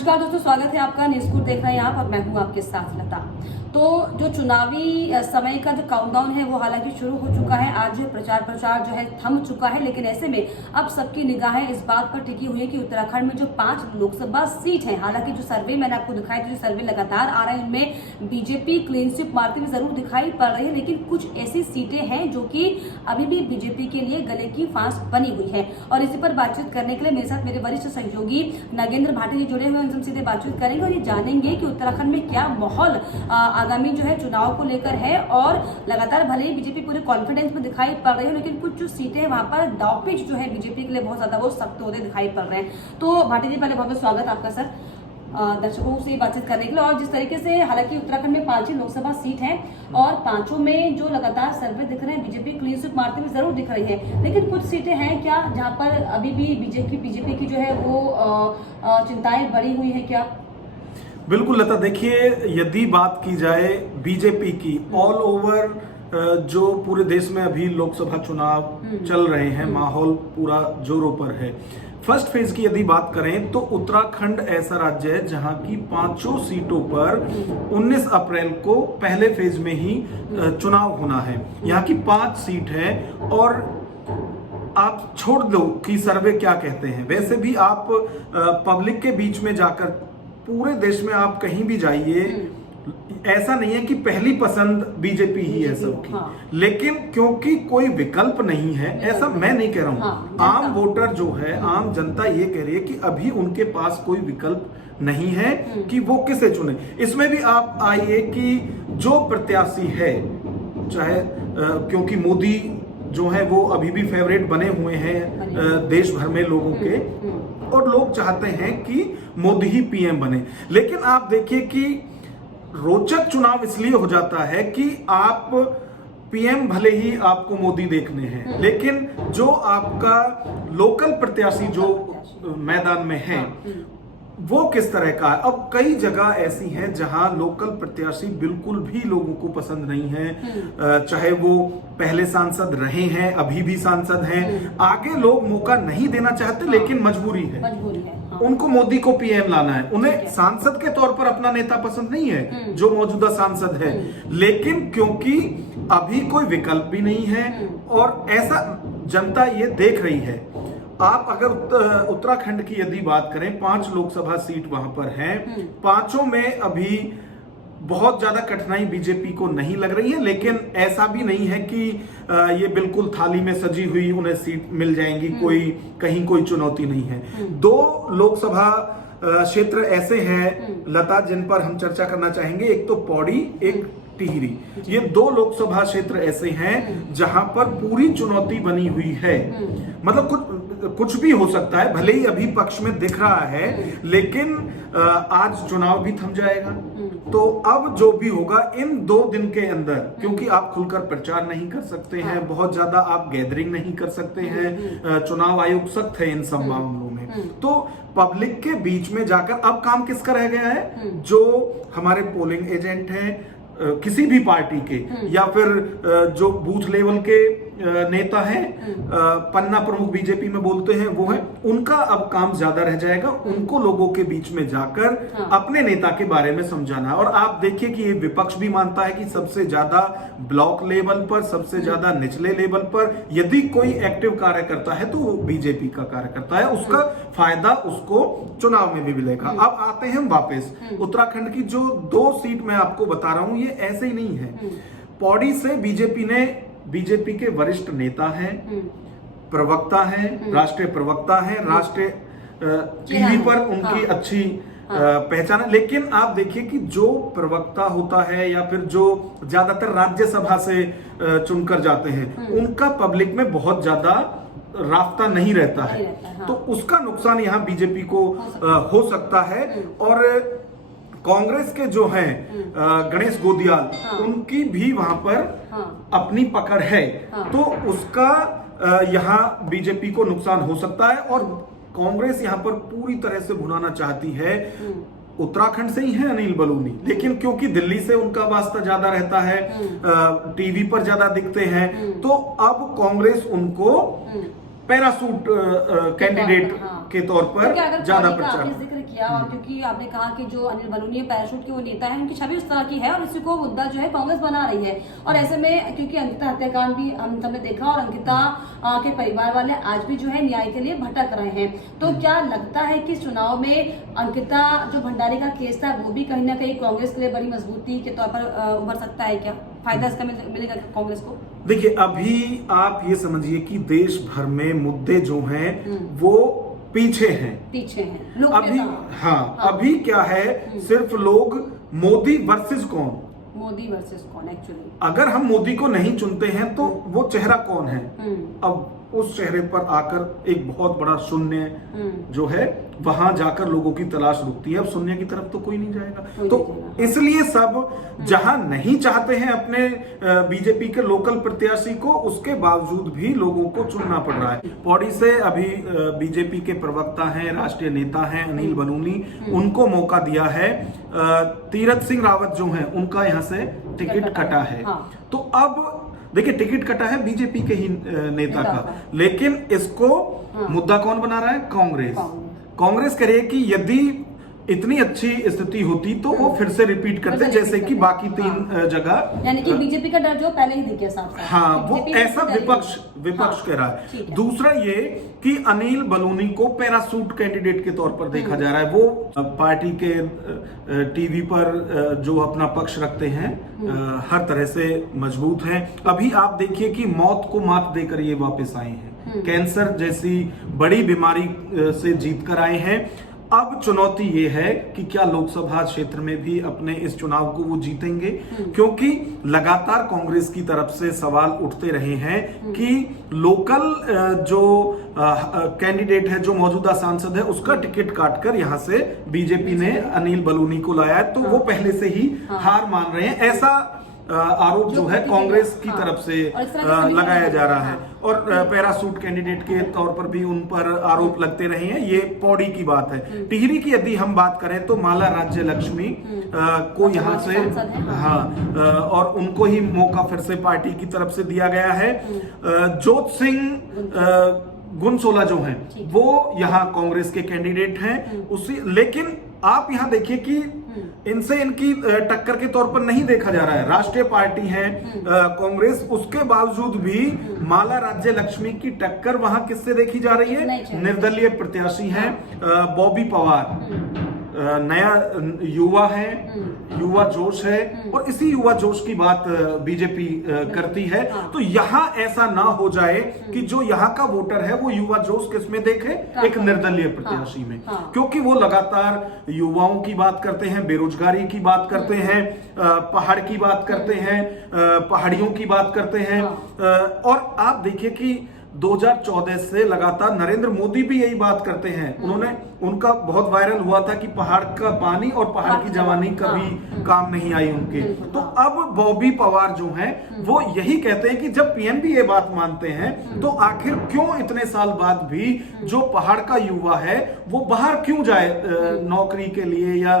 नमस्कार दोस्तों, स्वागत है आपका। न्यूज़ देख रहे हैं आप और मैं हूं आपके साथ लता। तो जो चुनावी समय का जो काउंटडाउन है वो हालांकि शुरू हो चुका है। आज प्रचार जो है थम चुका है, लेकिन ऐसे में अब सबकी निगाहें इस बात पर टिकी हुई है कि उत्तराखंड में जो 5 लोकसभा सीट है, हालांकि जो सर्वे मैंने आपको दिखाई, जो सर्वे लगातार आ रहे हैं उनमें बीजेपी क्लीन स्वीप मारती हुई जरूर दिखाई पड़ रही है, लेकिन कुछ ऐसी सीटें हैं जो कि अभी भी बीजेपी के लिए गले की फांस बनी हुई है। और इसी पर बातचीत करने के लिए मेरे साथ मेरे वरिष्ठ सहयोगी नागेंद्र भाटी जी जुड़े हुए हैं। उनसे सीधे बातचीत करेंगे और ये जानेंगे कि उत्तराखंड में क्या माहौल आगामी जो है चुनाव को लेकर है। और लगातार भले ही बीजेपी पूरे कॉन्फिडेंस में दिखाई पड़ रही है, लेकिन कुछ जो सीटें वहां पर दावपेच जो है बीजेपी के लिए बहुत ज्यादा वो सख्त होते दिखाई पड़ रहे हैं। तो भाटी जी, पहले बहुत बहुत स्वागत आपका सर दर्शकों से बातचीत करने के लिए। और जिस तरीके से हालांकि उत्तराखंड में 5 ही लोकसभा सीट हैं और 5 में जो लगातार सर्वे दिख रहे हैं बीजेपी क्लीन स्वीप मारते हुए जरूर दिख रही है, लेकिन कुछ सीटें हैं क्या जहां पर अभी भी बीजेपी की जो है वो चिंताएं बढ़ी हुई है क्या? बिल्कुल लता, देखिए यदि बात की जाए बीजेपी की, ऑल ओवर जो पूरे देश में अभी लोकसभा चुनाव चल रहे हैं, माहौल पूरा जोरों पर है। फर्स्ट फेज की यदि बात करें तो उत्तराखंड ऐसा राज्य है जहां की 5 सीटों पर 19 अप्रैल को पहले फेज में ही चुनाव होना है। यहाँ की 5 सीट है और आप छोड़ दो कि सर्वे क्या कहते हैं, वैसे भी आप पब्लिक के बीच में जाकर पूरे देश में आप कहीं भी जाइए, ऐसा नहीं है कि पहली पसंद बीजेपी ही है सबकी। हाँ। लेकिन क्योंकि कोई विकल्प नहीं है, ऐसा मैं नहीं कह रहा हूं। हाँ, आम वोटर जो है, आम जनता ये कह रही है कि अभी उनके पास कोई विकल्प नहीं है कि वो किसे चुने। इसमें भी आप आइए कि जो प्रत्याशी है, चाहे क्योंकि मोदी जो है वो अभी भी फेवरेट बने हुए हैं देश भर में लोगों के, और लोग चाहते हैं कि मोदी ही पीएम बने। लेकिन आप देखिए कि रोचक चुनाव इसलिए हो जाता है कि आप पीएम भले ही आपको मोदी देखने हैं, लेकिन जो आपका लोकल प्रत्याशी जो मैदान में है वो किस तरह का है। अब कई जगह ऐसी हैं जहां लोकल प्रत्याशी बिल्कुल भी लोगों को पसंद नहीं है, चाहे वो पहले सांसद रहे हैं, अभी भी सांसद हैं, आगे लोग मौका नहीं देना चाहते। हाँ। लेकिन मजबूरी है, हाँ। उनको मोदी को पीएम लाना है, उन्हें सांसद के तौर पर अपना नेता पसंद नहीं है जो मौजूदा सांसद है, लेकिन क्योंकि अभी कोई विकल्प भी नहीं है और ऐसा जनता ये देख रही है। आप अगर उत्तराखंड की यदि बात करें, 5 लोकसभा सीट वहां पर हैं, 5 में अभी बहुत ज्यादा कठिनाई बीजेपी को नहीं लग रही है, लेकिन ऐसा भी नहीं है कि ये बिल्कुल थाली में सजी हुई उन्हें सीट मिल जाएंगी, कहीं कोई चुनौती नहीं है। 2 लोकसभा क्षेत्र ऐसे हैं लता जिन पर हम चर्चा करना चाहेंगे, एक तो पौड़ी, एक टिहरी। ये 2 लोकसभा क्षेत्र ऐसे हैं जहां पर पूरी चुनौती बनी हुई है। मतलब कुछ भी हो सकता है, भले ही अभी पक्ष में दिख रहा है, लेकिन आज चुनाव भी थम जाएगा। तो अब जो भी होगा इन 2 दिन के अंदर, क्योंकि आप खुलकर प्रचार नहीं कर सकते हैं, बहुत ज्यादा आप गैदरिंग नहीं कर सकते हैं, चुनाव आयोग सख्त है इन सब मामलों में, तो पब्लिक के बीच में जाकर अब काम किसका रह गया है? जो हमारे पोलिंग एजेंट हैं किसी भी पार्टी के, या फिर जो बूथ लेवल के नेता हैं, पन्ना प्रमुख बीजेपी में बोलते हैं वो है, उनका अब काम ज्यादा रह जाएगा। उनको लोगों के बीच में जाकर अपने नेता के बारे में समझाना। और आप देखिए कि ये विपक्ष भी मानता है कि सबसे ज्यादा ब्लॉक लेवल पर, सबसे ज्यादा निचले लेवल पर यदि कोई एक्टिव कार्य करता है तो वो बीजेपी का कार्य करता है, उसका फायदा उसको चुनाव में भी मिलेगा। अब आते हैं वापस उत्तराखंड की जो 2 सीट मैं आपको बता रहा हूं, ये ऐसे ही नहीं है। पौड़ी से बीजेपी के वरिष्ठ नेता हैं, प्रवक्ता हैं, राष्ट्रीय प्रवक्ता हैं, राष्ट्रीय टीवी पर उनकी अच्छी पहचान है। लेकिन आप देखिए कि जो प्रवक्ता होता है या फिर जो ज्यादातर राज्यसभा से चुनकर जाते हैं, उनका पब्लिक में बहुत ज्यादा रास्ता नहीं रहता है। हाँ। तो उसका नुकसान यहाँ बीजेपी को हो सकता है। और कांग्रेस के जो हैं गणेश गोदियाल, उनकी भी वहां पर अपनी पकड़ है, तो उसका यहाँ बीजेपी को नुकसान हो सकता है। और कांग्रेस यहाँ पर पूरी तरह से भुनाना चाहती है। उत्तराखंड से ही है अनिल बलूनी, लेकिन क्योंकि दिल्ली से उनका वास्ता ज्यादा रहता है, टीवी पर ज्यादा दिखते हैं, तो अब कांग्रेस उनको पैरासूट कैंडिडेट के तौर पर क्योंकि अगर ज्यादा पार्टी का प्रचार। आपने जिक्र किया और क्योंकि आपने कहा कि जो अनिल बलूनी पैराशूट के वो नेता है, उनकी छवि उस तरह की है और इसी को मुद्दा जो है कांग्रेस बना रही है। और ऐसे में क्योंकि अंकिता हत्याकांड भी हम सबने देखा और अंकिता के परिवार वाले आज भी जो है न्याय के लिए भटक रहे हैं, तो क्या लगता है कि चुनाव में अंकिता जो भंडारी का केस था वो भी कहीं ना कहीं कांग्रेस के लिए बड़ी मजबूती के तौर पर उभर सकता है? क्या फायदा इसका मिलेगा कांग्रेस को? देखिए, अभी आप ये समझिए कि देश भर में मुद्दे जो हैं वो पीछे हैं लोग अभी। हाँ, अभी क्या है, सिर्फ लोग मोदी वर्सेस कौन एक्चुअली। अगर हम मोदी को नहीं चुनते हैं तो वो चेहरा कौन है। अब उस चेहरे पर आकर एक बहुत बड़ा शून्य जो है वहां जाकर लोगों की तलाश रुकती है। अब शून्य की तरफ तो कोई नहीं जाएगा, तो इसलिए सब जहां नहीं चाहते हैं अपने बीजेपी के लोकल प्रत्याशी को, उसके बावजूद भी लोगों को चुनना पड़ रहा है। पौड़ी से अभी बीजेपी के प्रवक्ता हैं, राष्ट्रीय नेता हैं अनिल बलूनी, उनको मौका दिया है। तीरथ सिंह रावत जो हैं उनका यहां से टिकट कटा है। तो अब देखिए, टिकट कटा है बीजेपी के ही नेता का, लेकिन इसको मुद्दा कौन बना रहा है? कांग्रेस कह रही है कि यदि इतनी अच्छी स्थिति होती तो वो फिर से रिपीट करते जैसे कि बाकी तीन जगह, यानी कि बीजेपी का डर जो पहले ही दिखे साफ साफ। हाँ, वो ऐसा विपक्ष कह रहा है। दूसरा ये कि अनिल बलूनी को पैरासूट कैंडिडेट के तौर पर देखा जा रहा है। वो पार्टी के टीवी पर जो अपना पक्ष रखते हैं हर तरह से मजबूत हैं। अभी आप देखिए कि मौत को मात देकर ये वापस आए हैं, कैंसर जैसी बड़ी बीमारी से जीत कर आए हैं। अब चुनौती ये है कि क्या लोकसभा क्षेत्र में भी अपने इस चुनाव को वो जीतेंगे, क्योंकि लगातार कांग्रेस की तरफ से सवाल उठते रहे हैं कि लोकल जो कैंडिडेट है, जो मौजूदा सांसद है, उसका टिकट काटकर यहां से बीजेपी ने अनिल बलूनी को लाया है, तो वो पहले से ही हार मान रहे हैं। ऐसा आरोप जो है कांग्रेस की तरफ से लगाया जा रहा है। और पैरासूट कैंडिडेट के तौर पर भी उन पर आरोप लगते रहे हैं। ये पौड़ी की बात है। टिहरी की यदि हम बात करें तो माला राज्य लक्ष्मी को यहाँ से, हाँ, और उनको ही मौका फिर से पार्टी की तरफ से दिया गया है। जोत सिंह गुनसोला जो हैं वो यहाँ कांग्रेस के कैंडिडेट हैं उसी, लेकिन आप यहाँ देखिए कि इनसे इनकी टक्कर के तौर पर नहीं देखा जा रहा है। राष्ट्रीय पार्टी है कांग्रेस, उसके बावजूद भी माला राज्य लक्ष्मी की टक्कर वहां किससे देखी जा रही है? निर्दलीय प्रत्याशी हैं बॉबी पवार, नया युवा है, युवा जोश है, और इसी युवा जोश की बात बीजेपी करती है। तो यहाँ ऐसा ना हो जाए कि जो यहाँ का वोटर है वो युवा जोश किसमें देखे? एक निर्दलीय प्रत्याशी में, क्योंकि वो लगातार युवाओं की बात करते हैं, बेरोजगारी की बात करते हैं, पहाड़ की बात करते हैं, पहाड़ियों की बात करते हैं। और आप देखिए कि 2014 से लगातार नरेंद्र मोदी भी यही बात करते हैं। उनका बहुत वायरल हुआ था कि पहाड़ का पानी और पहाड़ की जवानी कभी काम नहीं आई उनके। तो अब बॉबी पवार जो हैं वो यही कहते हैं कि जब पीएम भी ये बात मानते हैं तो आखिर क्यों इतने साल बाद भी जो पहाड़ का युवा है वो बाहर क्यों जाए नौकरी के लिए या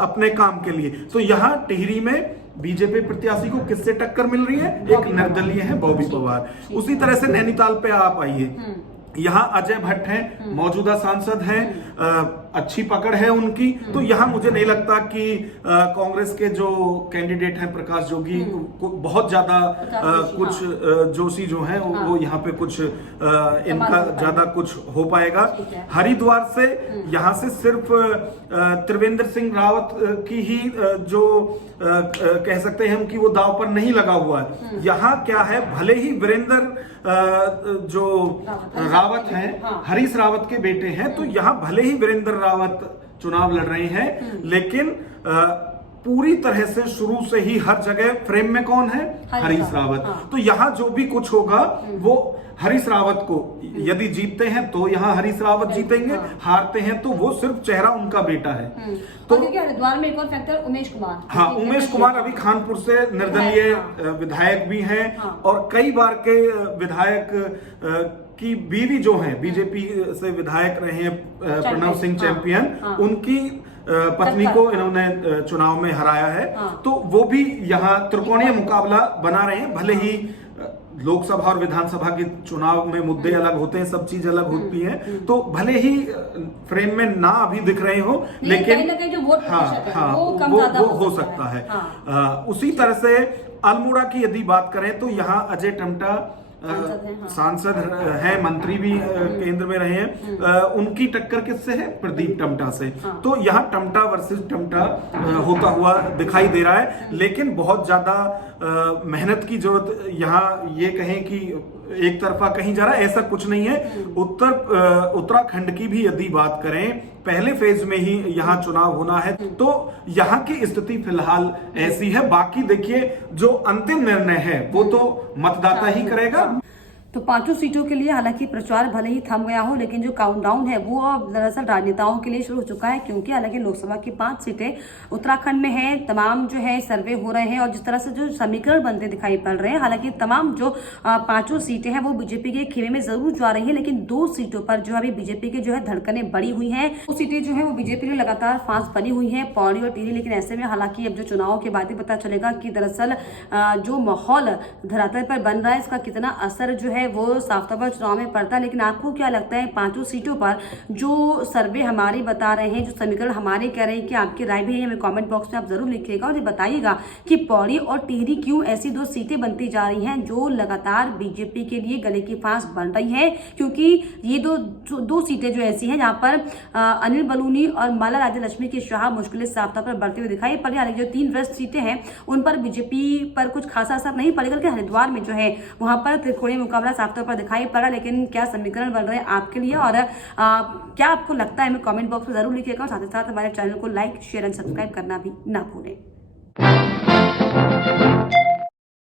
अपने काम के लिए। तो यहाँ टिहरी में बीजेपी प्रत्याशी को किससे टक्कर मिल रही है? एक निर्दलीय है बॉबी पवार। उसी तरह से नैनीताल पे आप आइए, यहाँ अजय भट्ट हैं, मौजूदा सांसद हैं, अच्छी पकड़ है उनकी। तो यहाँ मुझे नहीं लगता कि कांग्रेस के जो कैंडिडेट हैं प्रकाश जोगी बहुत ज्यादा कुछ जोशी जो हैं वो यहाँ पे कुछ इनका ज्यादा कुछ हो पाएगा। हरिद्वार से यहाँ से सिर्फ त्रिवेंद्र सिंह रावत की ही जो कह सकते हैं कि वो दाव पर नहीं लगा हुआ है। यहाँ क्या है, भले ही वीरेंद्र जो रावत हैं, हरीश रावत के बेटे हैं, तो यहाँ भले ही वीरेंद्र रावत चुनाव लड़ रहे हैं, लेकिन पूरी तरह से शुरू से ही हर जगह फ्रेम में कौन है? हरीश रावत। तो यहाँ जो भी कुछ होगा वो हरीश रावत को, यदि जीतते हैं तो यहाँ हरीश रावत जीतेंगे, हारते हैं तो वो सिर्फ चेहरा उनका बेटा है। तो हरिद्वार में एक और फैक्टर उमेश कुमार, हाँ, उमेश कुमार अभी खानपुर से निर्दलीय विधायक भी हैं और कई बार के विधायक की बीवी जो हैं बीजेपी से विधायक रहे हैं, प्रणव सिंह चैंपियन, उनकी पत्नी को इन्होंने चुनाव में हराया है। तो वो भी यहाँ त्रिकोणीय मुकाबला बना रहे हैं, भले ही लोकसभा और विधानसभा के चुनाव में मुद्दे अलग होते हैं, सब चीज अलग होती है, तो भले ही फ्रेम में ना अभी दिख रहे हो, लेकिन कहीं ना कहीं जो वोट प्रतिशत है, वो कम ज्यादा हो सकता है। हाँ। उसी तरह से अल्मोड़ा की यदि बात करें तो यहाँ अजय टम्टा सांसद हैं, मंत्री भी केंद्र में रहे हैं, उनकी टक्कर किससे है? प्रदीप टम्टा से। तो यहाँ टम्टा वर्सेस टम्टा होता हुआ दिखाई दे रहा है, लेकिन बहुत ज्यादा मेहनत की जरूरत, यहाँ ये कहें कि एक तरफा कहीं जा रहा है, ऐसा कुछ नहीं है। उत्तराखंड की भी यदि बात करें, पहले फेज में ही यहाँ चुनाव होना है, तो यहाँ की स्थिति फिलहाल ऐसी है। बाकी देखिए जो अंतिम निर्णय है वो तो मतदाता ही करेगा। तो 5 सीटों के लिए हालांकि प्रचार भले ही थम गया हो, लेकिन जो काउंटडाउन है वो अब दरअसल राजनेताओं के लिए शुरू हो चुका है, क्योंकि हालांकि लोकसभा की 5 सीटें उत्तराखंड में है। तमाम जो है सर्वे हो रहे हैं और जिस तरह से जो समीकरण बनते दिखाई पड़ रहे हैं, हालांकि तमाम जो 5 सीटें हैं वो बीजेपी के खेमे में जरूर जा रही है, लेकिन 2 सीटों पर जो अभी बीजेपी की जो है धड़कनें बढ़ी हुई है। 2 सीटें जो है वो बीजेपी ने लगातार फांस बनी हुई है, पौड़ी और टिहरी। लेकिन ऐसे में हालांकि अब जो चुनाव के बाद ही पता चलेगा कि दरअसल जो माहौल धरातल पर बन रहा है, इसका कितना असर जो है वो साफ तौर पर चुनाव में पड़ता है। लेकिन आपको क्या लगता है 5 सीटों पर जो सर्वे हमारे बता रहे हैं, जो समीकरण हमारे कह रहे हैं, कि आपकी राय भी है, हमें कमेंट बॉक्स में आप जरूर लिखिएगा और ये बताइएगा कि पौड़ी और टिहरी क्यों ऐसी 2 सीटें बनती जा रही हैं जो लगातार बीजेपी के लिए गले की फांस बन रही है। क्योंकि ये दो सीटें जो ऐसी हैं जहां पर अनिल बलूनी और माला राज्य लक्ष्मी की शाह मुश्किलें साफ तौर पर बढ़ते हुए दिखाई पड़ी। हालांकि जो 3 वेस्ट सीटें हैं उन पर बीजेपी पर कुछ खासा असर नहीं पड़ेगा, लेकिन हरिद्वार में जो है वहां पर त्रिकोणीय मुकाबला साफ तौर पर दिखाई पड़ा। लेकिन क्या समीकरण बन रहे हैं आपके लिए और क्या आपको लगता है, हमें कमेंट बॉक्स में जरूर लिखिएगा और साथ ही साथ हमारे चैनल को लाइक, शेयर एंड सब्सक्राइब करना भी ना भूलें।